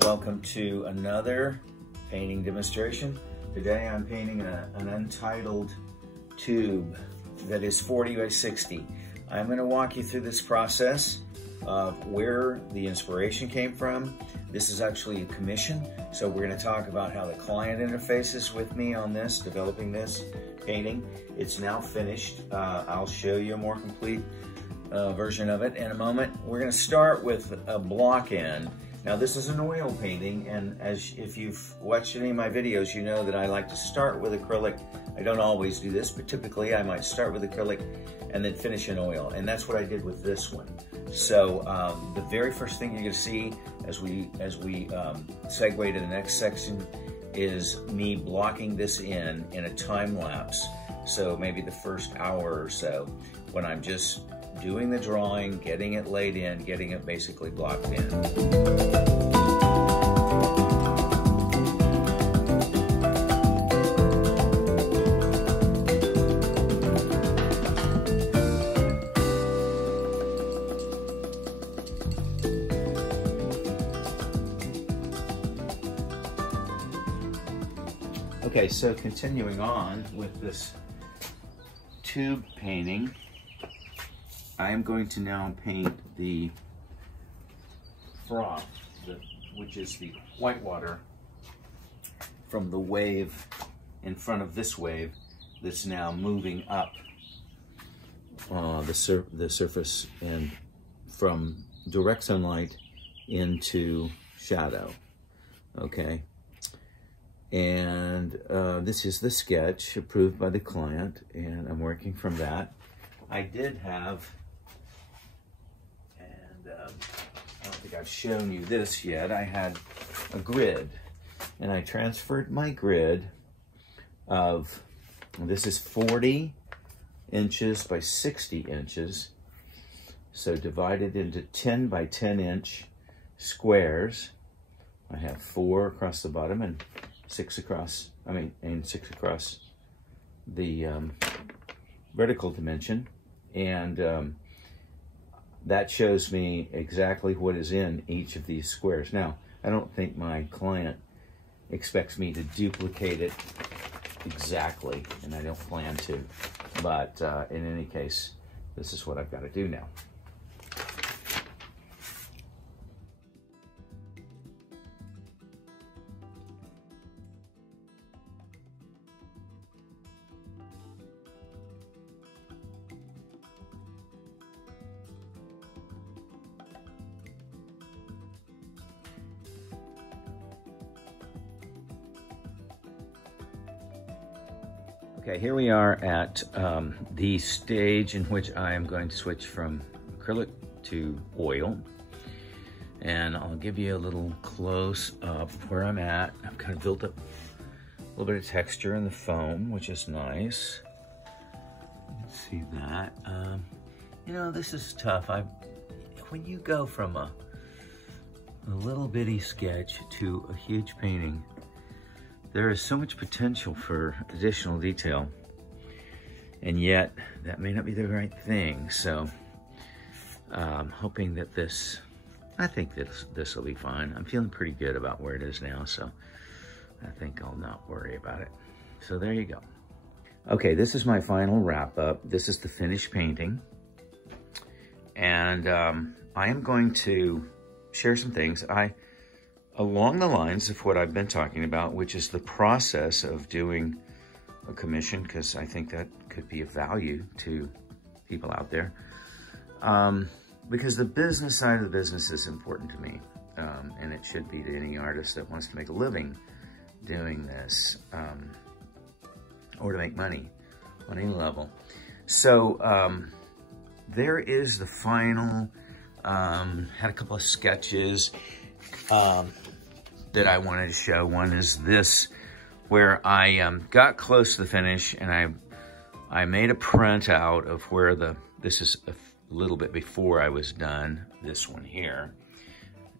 Welcome to another painting demonstration. Today I'm painting an untitled tube that is 40 by 60. I'm going to walk you through this process of where the inspiration came from. This is actually a commission, so we're going to talk about how the client interfaces with me on this, developing this painting. It's now finished. I'll show you a more complete version of it in a moment. We're going to start with a block end. Now this is an oil painting, and if you've watched any of my videos, you know that I like to start with acrylic. I don't always do this, but typically I might start with acrylic and then finish in oil, and that's what I did with this one. So the very first thing you're going to see as we segue to the next section is me blocking this in a time lapse. So maybe the first hour or so when I'm just doing the drawing, getting it laid in, getting it basically blocked in. Okay, so continuing on with this tube painting, I am going to now paint the froth, which is the white water from the wave in front of this wave that's now moving up the surface and from direct sunlight into shadow, okay? And this is the sketch approved by the client, and I'm working from that. I did have, I don't think I've shown you this yet, I had a grid, and I transferred my grid of, this is 40 inches by 60 inches, so divided into 10 by 10 inch squares. I have 4 across the bottom and 6 across the vertical dimension, and that shows me exactly what is in each of these squares. Now, I don't think my client expects me to duplicate it exactly, and I don't plan to, but in any case, this is what I've got to do now. Okay, here we are at the stage in which I am going to switch from acrylic to oil. And I'll give you a little close up where I'm at. I've kind of built up a little bit of texture in the foam, which is nice. Let's see that. You know, this is tough. When you go from a little bitty sketch to a huge painting, there is so much potential for additional detail, and yet that may not be the right thing. So I'm hoping that I think this will be fine. I'm feeling pretty good about where it is now, so I think I'll not worry about it. So there you go. Okay, this is my final wrap up. This is the finished painting, and I am going to share some things along the lines of what I've been talking about, which is the process of doing a commission, because I think that could be of value to people out there. Because the business side of the business is important to me, and it should be to any artist that wants to make a living doing this, or to make money on any level. So there is the final, had a couple of sketches that I wanted to show. One is this, where I got close to the finish, and I made a printout of where this is a little bit before I was done, this one here,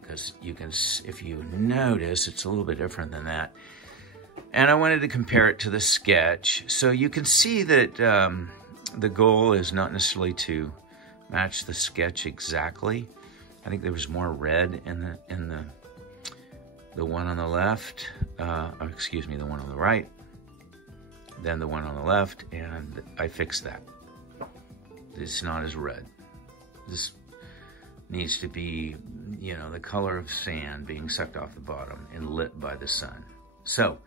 because you can, if you notice, it's a little bit different than that. And I wanted to compare it to the sketch, so you can see that the goal is not necessarily to match the sketch exactly. I think there was more red in the the one on the left, excuse me, the one on the right, then the one on the left, and I fixed that. It's not as red. This needs to be, you know, the color of sand being sucked off the bottom and lit by the sun. So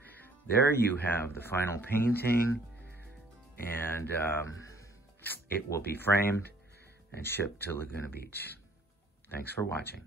there you have the final painting, and it will be framed and shipped to Laguna Beach. Thanks for watching.